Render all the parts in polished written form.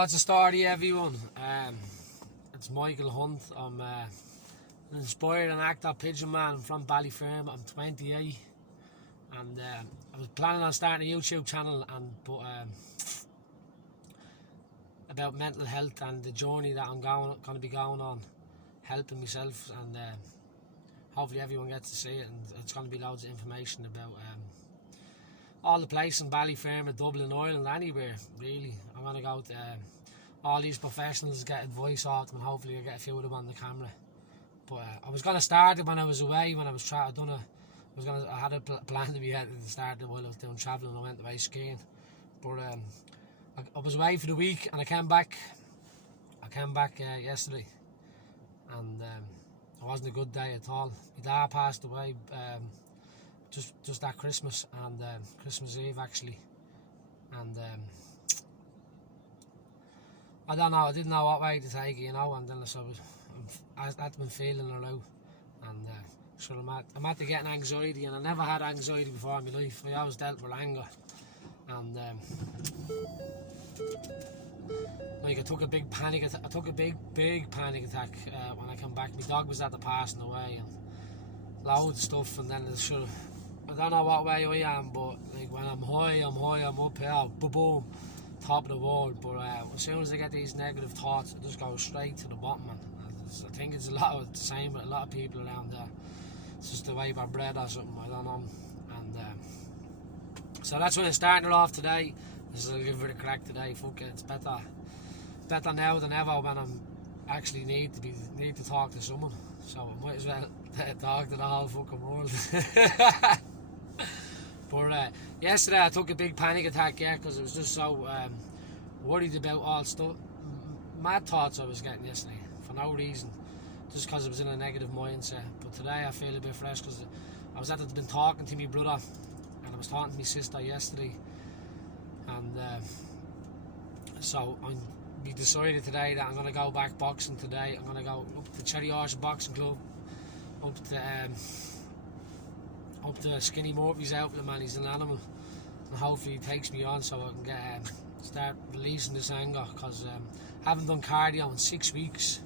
What's the story, everyone? It's Michael Hunt. I'm an inspired and actor pigeon man from Ballyferm. I'm 28, and I was planning on starting a YouTube channel but about mental health and the journey that I'm going to be going on, helping myself, and hopefully everyone gets to see it. And it's going to be loads of information about all the places in Ballyferm, Dublin, Ireland, anywhere really. I'm going to go to all these professionals, get advice off them, and hopefully I get a few of them on the camera. But I was going to start it when I was away, when I was trying. I had a plan to be at the start while I was doing travelling. I went away skiing, but I was away for the week, and I came back yesterday, and it wasn't a good day at all. My dad passed away just at Christmas, and Christmas Eve actually, and I don't know, I didn't know what way to take it, and then I've been feeling her out, and so I'm at getting anxiety, and I never had anxiety before in my life. I always dealt with anger, and I took a big panic attack. I took a big panic attack when I came back. My dog was at the passing away, and loads of stuff, and then I don't know what way I am, but like when I'm high, I'm up here, boom, top of the world. But as soon as I get these negative thoughts, I just go straight to the bottom, man. I think it's a lot of the same with a lot of people around there. It's just the way we're bred or something, I don't know. And so that's when I'm starting it off today. I'll give it a crack today. Fuck it, it's better now than ever when I'm actually need to talk to someone. So I might as well talk to the whole fucking world. But yesterday I took a big panic attack, because I was just so worried about all stuff, mad thoughts I was getting yesterday for no reason, just because I was in a negative mindset. But today I feel a bit fresh, because I had been talking to my brother, and I was talking to my sister yesterday, and so we decided today that I'm going to go back boxing today. I'm going to go up to Cherry Horse Boxing Club, up to Skinny Murphy's outlet, man. He's an animal, and hopefully he takes me on so I can get start releasing this anger, because I haven't done cardio in 6 weeks.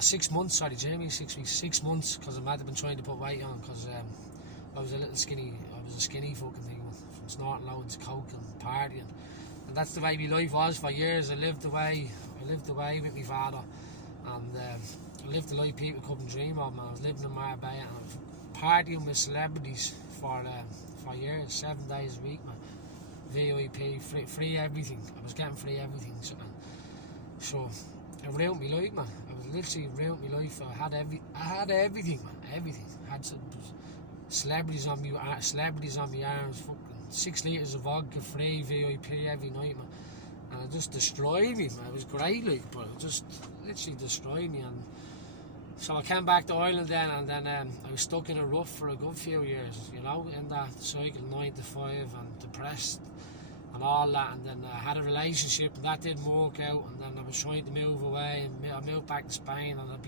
6 months, sorry Jamie, 6 weeks, 6 months, because I might have been trying to put weight on, because I was a skinny fucking thing, from snorting loads of coke and partying, and that's the way my life was for years. I lived away with my father, and I lived the life people couldn't dream of, man. I was living in Marbella and partying with celebrities for years, 7 days a week, man. VIP, free everything. I was getting free everything, so it ruined my life, man. It literally ruined my life. I had everything, man. Everything. I had celebrities on me arms. Fucking 6 litres of vodka, free VIP every night, man. And it just destroyed me, man. It was great, but it just literally destroyed me. And so I came back to Ireland then, and then I was stuck in a rut for a good few years, in that cycle, 9 to 5, and depressed and all that. And then I had a relationship, and that didn't work out, and then I was trying to move away, and I moved back to Spain, and I'd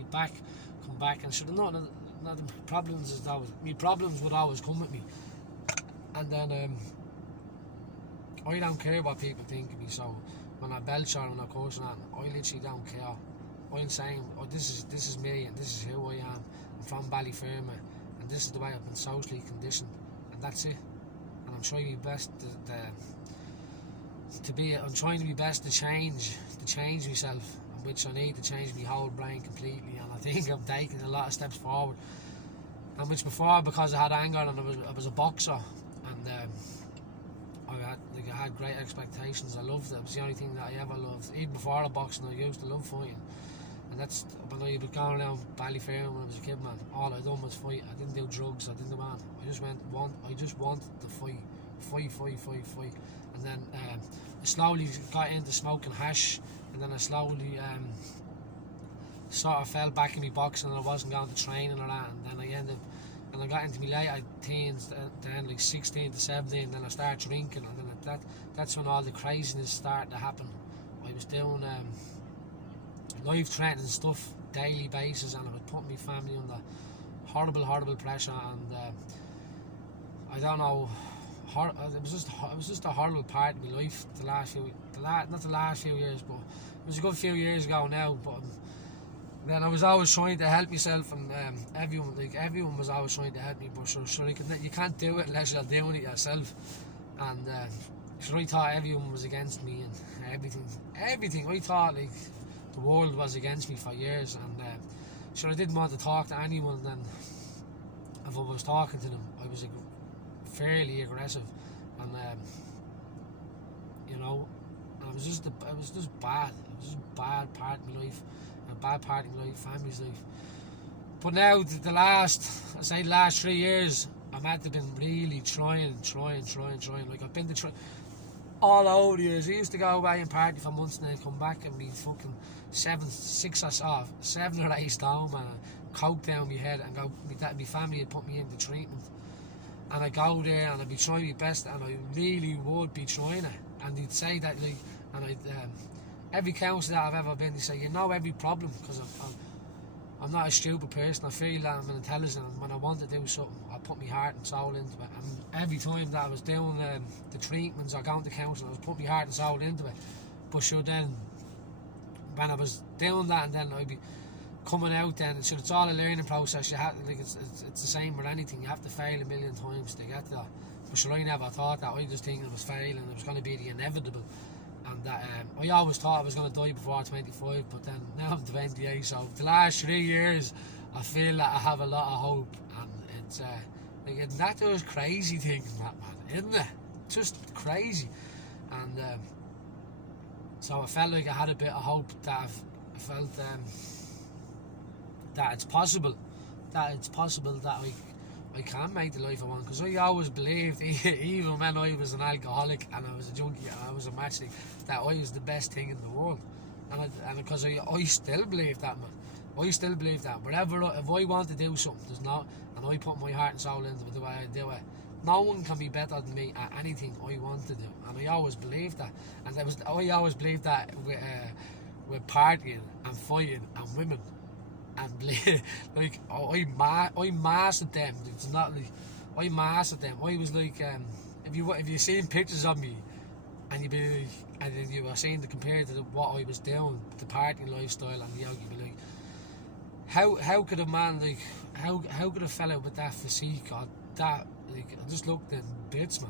come back, and should have known that the problems is always, my problems would always come with me. And then I don't care what people think of me, so when I belch or when I curse, I literally don't care. I'm saying, this is me, and this is who I am. I'm from Ballyferm, and this is the way I've been socially conditioned, and that's it. And I'm trying my best I'm trying to be best to change myself, which I need to change my whole brain completely. And I think I'm taking a lot of steps forward. And which before, because I had anger and I was a boxer, and I had great expectations. I loved it. It was the only thing that I ever loved. Even before the boxing, I used to love fighting. And that's when I was going around Ballyferm when I was a kid, man. All I done was fight. I didn't do drugs. I didn't do that. I just wanted to fight. And then I slowly got into smoking hash, and then I slowly sort of fell back in my boxing, and I wasn't going to training or that. And then I got into my late teens, then like 16 to 17, and then I started drinking, and then that's when all the craziness started to happen. I was doing life-threatening stuff daily basis, and I was putting my family under horrible pressure, and I don't know it was just a horrible part of my life. Not the last few years, but it was a good few years ago now. But then I was always trying to help myself, and everyone was always trying to help me. But sure, you can't do it unless you're doing it yourself. And sure, I thought everyone was against me and everything. I thought like the world was against me for years, and sure, I didn't want to talk to anyone. And then if I was talking to them, I was fairly aggressive, and you know, and it was just bad. It was just a bad part of my life, a bad part of my life, family's life. But now the last 3 years, I'm had to been really trying. Like I've been to try all over the years. I used to go away and party for months and then come back and be fucking 7 or 8 stone, man, and coke down my head, and my family had put me into treatment. And I go there and I'd be trying my best, and I really would be trying it. And they'd say that, like, and every counsellor that I've ever been, they say, you know every problem, because I'm not a stupid person. I feel that I'm intelligent, and when I want to do something, I put my heart and soul into it. And every time that I was doing the treatments or going to counsel, I was putting my heart and soul into it. But sure, then when I was doing that, and then I'd be coming out, then it's all a learning process. You have it's the same with anything. You have to fail a million times to get there. But sure, I never thought that. I just think it was failing. It was going to be the inevitable, and that I always thought I was going to die before 25. But then now I'm 28. So the last 3 years, I feel that I have a lot of hope, and it's like that was crazy thinking that, man, isn't it? Just crazy, and so I felt like I had a bit of hope. That I felt. That it's possible that I can make the life I want, because I always believed, even when I was an alcoholic and I was a junkie and I was a matchstick, that I was the best thing in the world, and because I still believe that, man. I still believe that whatever, if I want to do something, there's not, and I put my heart and soul into it the way I do it, no one can be better than me at anything I want to do. And I always believed that, and I always believed that with partying and fighting and women. And like I mastered them. It's not like I mastered them. I was like, if you seen pictures of me, and then you were seeing the compared to what I was doing, the partying lifestyle, and you'd be like, how could a man, like how could a fella with that physique or that, like, I just looked in bits,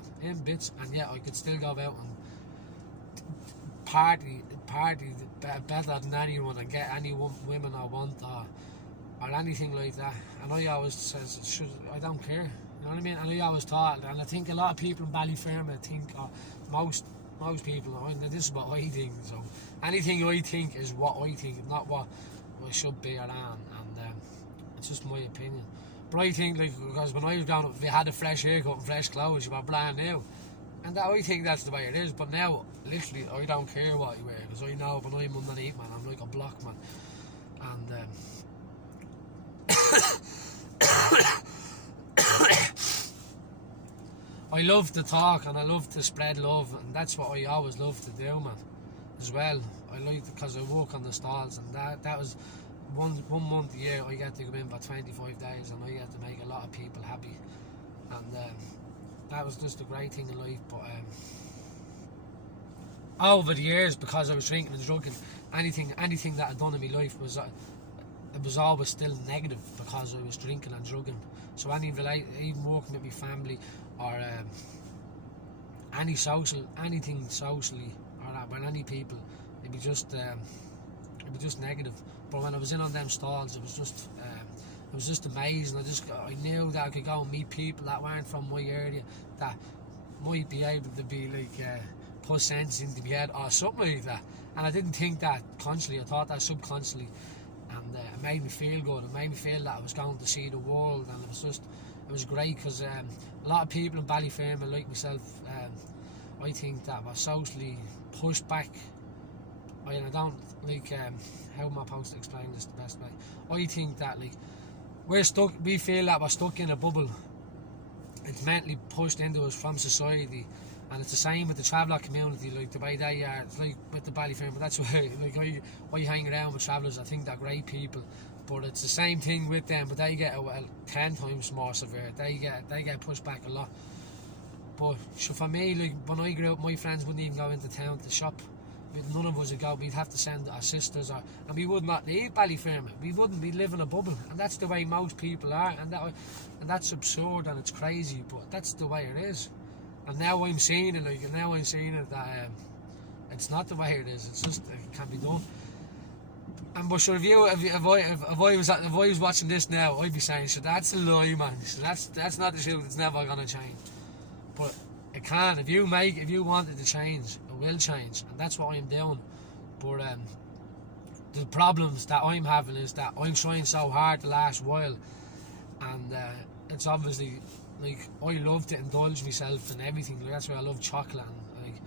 and yet I could still go out and party better than anyone and get any women I want, or anything like that. And I always says, I don't care, you know what I mean? And I always thought, and I think a lot of people in Ballyfermot think, most people, this is what I think, so anything I think is what I think, not what I should be around, and it's just my opinion. But I think, like, because when I was growing up, if you had a fresh haircut and fresh clothes, you were brand new. And I think that's the way it is, but now, literally, I don't care what you wear, because I know when I'm underneath, man, I'm like a block, man. And I love to talk, and I love to spread love, and that's what I always love to do, man, as well. I like it because I work on the stalls, and that was one month a year I get to go in for 25 days, and I get to make a lot of people happy, and that was just a great thing in life. But over the years, because I was drinking and drugging, anything that I'd done in my life was it was always still negative, because I was drinking and drugging. So even working with my family, or anything socially, or with any people, it'd be just negative. But when I was in on them stalls, it was just amazing. I knew that I could go and meet people that weren't from my area, that might be able to be like put sense into my head or something like that. And I didn't think that consciously, I thought that subconsciously, and it made me feel good. It made me feel that I was going to see the world, and it was great, because a lot of people in Ballyfermot, like myself, I think that were socially pushed back. I don't like, how am I supposed to explain this the best way? I think that, like, we feel that we're stuck in a bubble. It's mentally pushed into us from society, and it's the same with the traveller community, like the way they are. It's like with the Ballyfermot, that's why, like, I hang around with travellers. I think they're great people, but it's the same thing with them, but they get 10 times more severe. They get pushed back a lot. But so for me, like when I grew up, my friends wouldn't even go into town to shop. None of us would go. We'd have to send our sisters, and we would not leave Ballyfermot. We wouldn't. We'd live in a bubble, and that's the way most people are, and that's absurd and it's crazy, but that's the way it is. And now I'm seeing it, that it's not the way it is. It's just it can't be done. And but sure, if I was watching this now, I'd be saying, so that's a lie, man. So that's not the truth. It's never gonna change. But it can. If you want it to change, it will change, and that's what I'm doing. But the problems that I'm having is that I'm trying so hard the last while, and it's obviously like I love to indulge myself and everything. Like, that's why I love chocolate, and like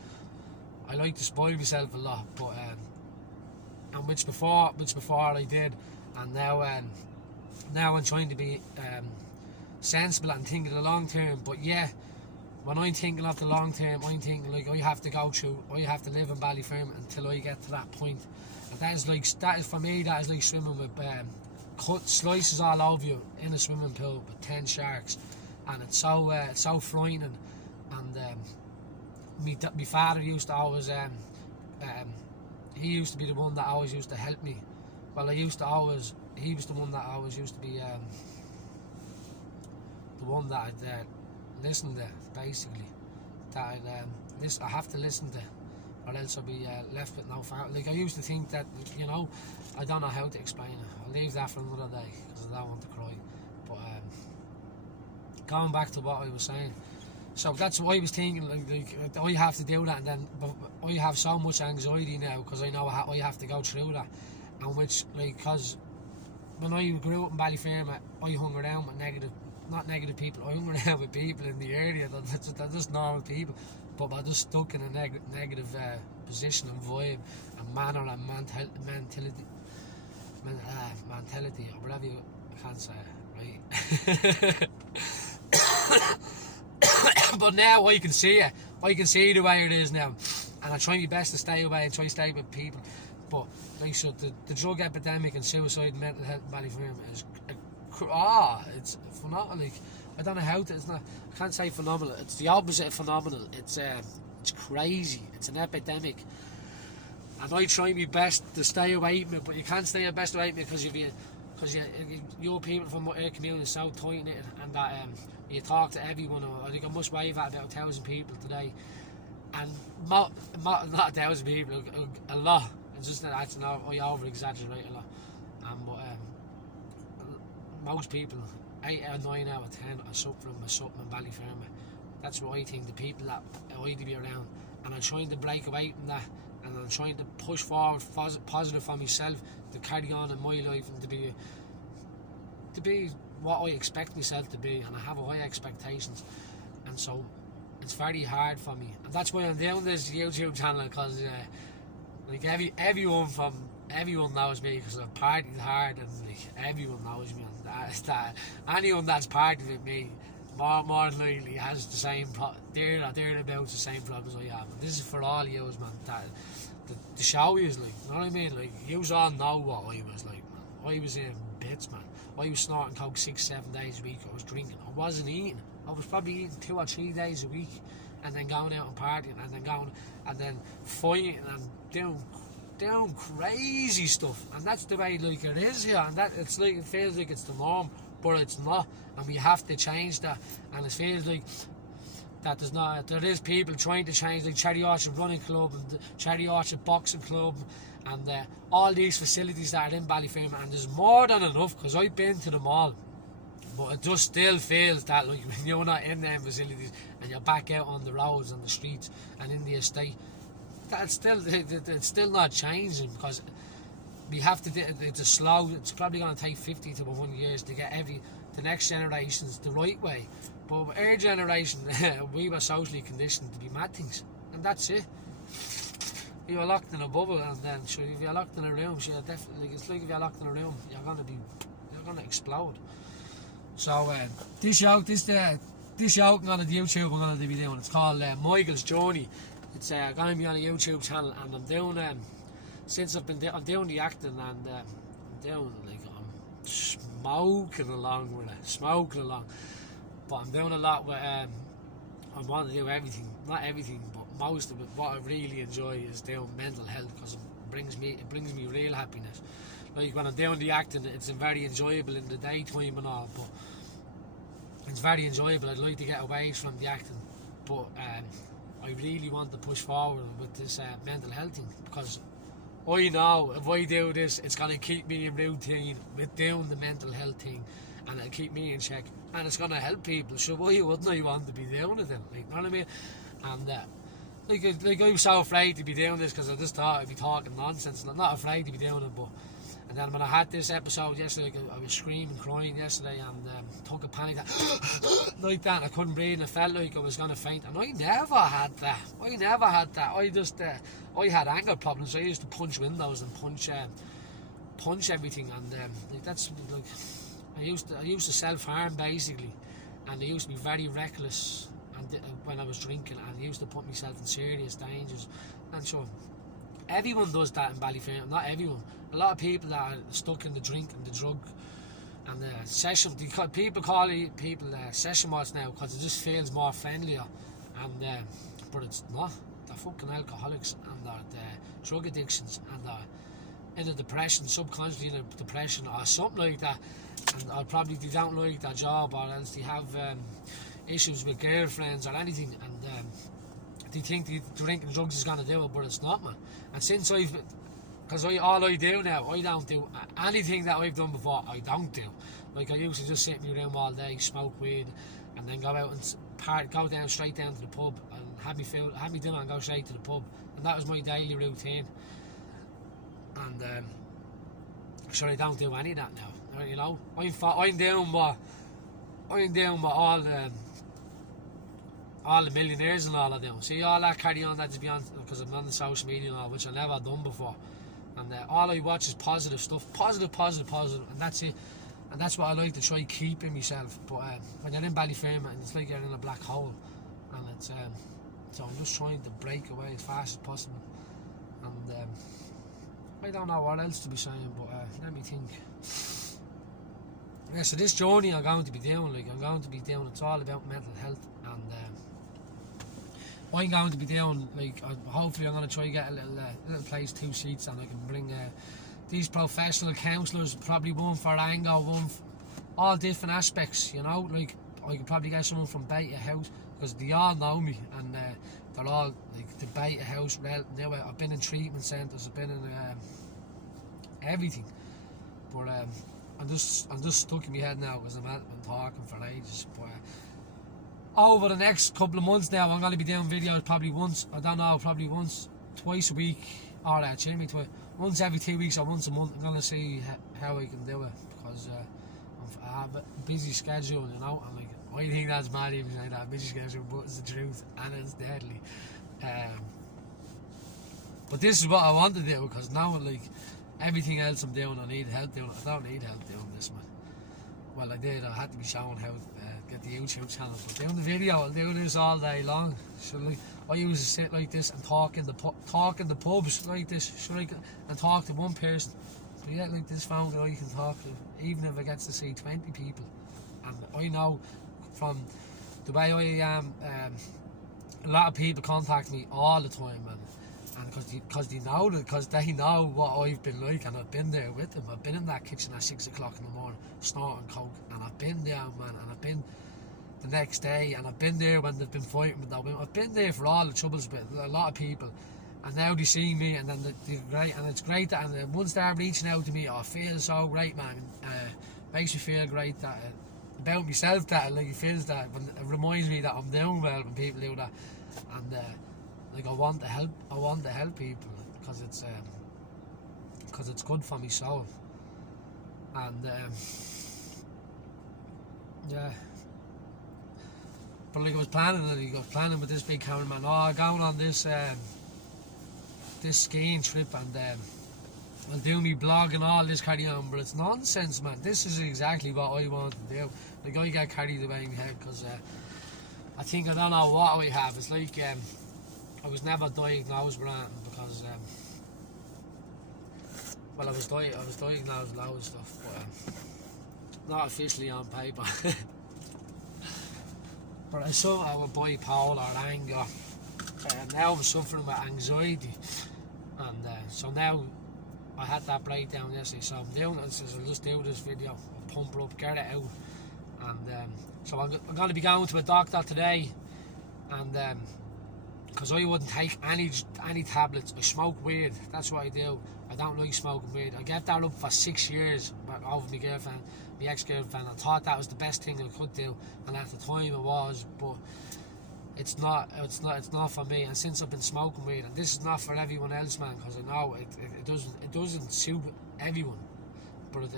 I like to spoil myself a lot. But and which before I did, and now I'm trying to be sensible and think of the long term. But yeah, when I'm thinking of the long term, I'm thinking like I have to live in Ballyfermot until I get to that point. And that is for me, that is like swimming with cut slices all over you in a swimming pool with 10 sharks, and it's so frightening. And my father used to always he used to be the one that always used to help me. Well, he was the one that always used to be the one that I'd listen to, basically. That I have to listen to, or else I'll be left with no family. Like, I used to think that, you know, I don't know how to explain it. I'll leave that for another day, because I don't want to cry. But going back to what I was saying, so that's what I was thinking, like I have to do that, and then but I have so much anxiety now, because I know I have to go through that, and which, like, because when I grew up in Ballyfermot, I hung around with not negative people, I hung around with people in the area that just normal people, but are just stuck in a negative position and vibe and manner and mentality, or whatever you, I can't say it, right? But now I can see it. I can see the way it is now, and I try my best to stay away and try to stay with people. But like, so the drug epidemic and suicide and mental health in Ballyfermot is it's phenomenal. Like, I don't know how to. It's not. I can't say phenomenal. It's the opposite of phenomenal. It's crazy. It's an epidemic, and I try my best to stay away from it. But you can't stay your best away from it because your people from our community is so tight knit, and that you talk to everyone. I think I must wave at about 1,000 people today, and not 1,000 people, a lot. It's just that I over exaggerate a lot, but most people, 8 or 9 out of 10 are suffering with something in Ballyfermot. That's what I think. The people that I need to be around, and I'm trying to break away from that, and I'm trying to push forward positive for myself, to carry on in my life, and to be what I expect myself to be, and I have high expectations, and so it's very hard for me, and that's why I'm doing this YouTube channel, because like everyone knows me, because I've partied hard, and like everyone knows me, and that anyone that's partied with me more than likely has the same they're about the same problems I have, and this is for all yous, man. That the show is like, you know what I mean? Like, yous all know what I was like, man. I was in bits, man. I was snorting coke 6-7 days a week. I was drinking. I wasn't eating. I was probably eating 2 or 3 days a week, and then going out and partying, and then fighting and doing crazy stuff. And that's the way, like, it is here, and that it's like, it feels like it's the norm, but it's not, and we have to change that. And it feels like that there is people trying to change, like Cherry Orchard Running Club and Cherry Orchard Boxing Club, and all these facilities that are in Ballyfermot, and there's more than enough, because I've been to them all. But it just still feels that, like, when you're not in them facilities and you're back out on the roads and the streets and in the estate, it's still not changing, because we have to. It's probably going to take 50 to 100 years to get the next generations the right way. But our generation, we were socially conditioned to be mad things, and that's it. You were locked in a bubble, and then sure, if you're locked in a room, sure, definitely, it's like if you're locked in a room, you're gonna explode. So this show on the YouTube I'm gonna be doing. It's called Michael's Journey. It's gonna be on a YouTube channel, and I'm doing since I'm doing the acting, and I'm smoking along. But I'm doing a lot with I want to do everything, not everything, but most of it. What I really enjoy is doing mental health because it brings me real happiness. Like when I'm doing the acting, it's very enjoyable in the daytime and all, but it's very enjoyable. I'd like to get away from the acting, but I really want to push forward with this mental health thing because I know if I do this, it's going to keep me in routine with doing the mental health thing, and it'll keep me in check, and it's going to help people. So why wouldn't I want to be doing it then? Like, you know what I mean? And like I'm so afraid to be doing this because I just thought I'd be talking nonsense. I'm not afraid to be doing it, but. And then when I had this episode yesterday, I was screaming, crying yesterday, and took a panic like that. And I couldn't breathe, and I felt like I was going to faint. And I never had that. I just, I had anger problems. I used to punch windows and punch everything, and like that's like I used to self harm basically, and I used to be very reckless. And when I was drinking, and I used to put myself in serious dangers, and so. Everyone does that in Ballyfermot, not everyone. A lot of people that are stuck in the drink and the drug and the session. People call people session mods now because it just feels more friendlier. And but it's not. They're fucking alcoholics and they're drug addictions and they're in a depression, subconsciously in a depression or something like that. And probably they don't like their job or else they have issues with girlfriends or anything. And they think the drinking drugs is going to do it, but it's not, man. And since because all I do now, I don't do anything that I've done before, I don't do. Like I used to just sit in my room all day, smoke weed, and then go out and go straight down to the pub and have me dinner and go straight to the pub. And that was my daily routine. And sure, I don't do any of that now. You know, I'm doing what all the millionaires and all of them. See all that carry on that to be on because I'm on the social media and all, which I've never done before. And all I watch is positive stuff, positive, and that's it. And that's what I like to try keeping myself. But when you're in Ballyfermot, and it's like you're in a black hole, and it's so I'm just trying to break away as fast as possible. And I don't know what else to be saying, but let me think. Yeah, so this journey I'm going to be doing, it's all about mental health, and I'm going to be doing, hopefully I'm going to try to get a little place, 2 seats, and I can bring these professional counsellors, probably one for anger, one for all different aspects, you know, like I could probably get someone from Beta House, because they all know me, and they're all, like, the Beta House, now I've been in treatment centres, I've been in everything, but I'm just stuck in my head now because I'm talking for ages. But over the next couple of months now, I'm going to be doing videos probably twice a week, or once every 2 weeks or once a month. I'm going to see how I can do it because I have a busy schedule, you know. And I think that's mad even saying that, busy schedule, but it's the truth and it's deadly. But this is what I want to do because now, everything else I'm doing, I need help doing it. I don't need help doing this, man. Well, I did. I had to be shown how to get the YouTube channel. But doing the video, I'll do this all day long. So, I used to sit like this and talk in the pubs like this, and talk to one person. But yeah, like this phone that I can talk to, even if I get to see 20 people. And I know from the way I am, a lot of people contact me all the time, man. And because they know what I've been like, and I've been there with them. I've been in that kitchen at 6 o'clock in the morning snorting coke, and I've been there, man, and I've been the next day, and I've been there when they've been fighting with them. I've been there for all the troubles with a lot of people, and now they see me, and then they're great, and it's great that, and once they're reaching out to me, I feel so great, man. Makes me feel great that about myself, that it feels that, it reminds me that I'm doing well when people do that, and I want to help people because it's good for my soul. And yeah, but I was planning with this big cameraman, going on this this skiing trip, and I'll do me blog and all this carry on, but it's nonsense, man. This is exactly what I want to do. I get carried away in my head because I think I don't know what I have. It's like I was never diagnosed with anything because I was diagnosed with loads of stuff, but not officially on paper. But I suffer with bipolar anger. Now I'm suffering with anxiety, and so now I had that breakdown yesterday. So I'm doing it. I'll just do this video, pump it up, get it out, and so I'm going to be going to a doctor today, and because I wouldn't take any tablets. I smoke weed. That's what I do. I don't like smoking weed. I gave that up for 6 years over my girlfriend, my ex-girlfriend. I thought that was the best thing I could do, and at the time it was, but it's not for me. And since I've been smoking weed, and this is not for everyone else, man, because I know it doesn't suit everyone, but it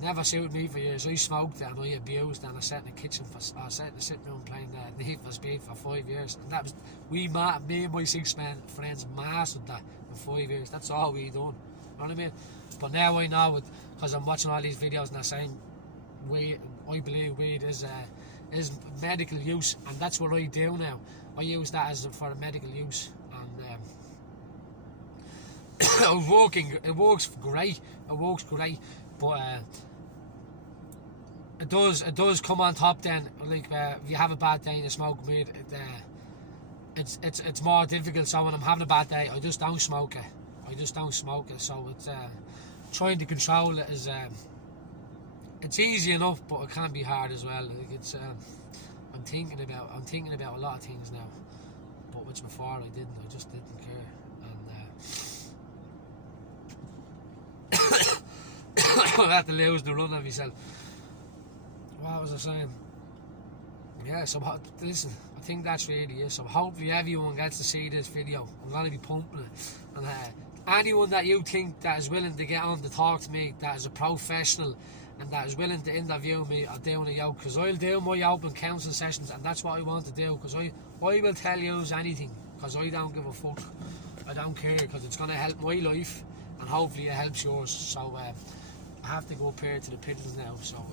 never suited me for years. I smoked it and I abused it, and I sat in the kitchen I sat in the sitting room playing Need for Speed for 5 years, and that was me and my 6 friends mastered that in 5 years. That's all we done. You know what I mean? But now I know it, because I'm watching all these videos and they're saying weed, I believe weed is medical use, and that's what I do now. I use that as for medical use, and it works great. It works great, but it does come on top. Then, like if you have a bad day and you smoke weed, it's more difficult. So when I'm having a bad day, I just don't smoke it. So it's trying to control it is it's easy enough, but it can be hard as well. Like it's I'm thinking about a lot of things now, but which before I didn't. I just didn't care, and I had to lose the run of myself. What was I saying? Yeah, so listen, I think that's really it. So hopefully everyone gets to see this video. I'm going to be pumping it, and anyone that you think that is willing to get on to talk to me, that is a professional and that is willing to interview me or doing a yoke, because I'll do my open counselling sessions, and that's what I want to do, because I will tell you anything, because I don't give a fuck. I don't care, because it's going to help my life, and hopefully it helps yours. So I have to go up here to the pigeons now, so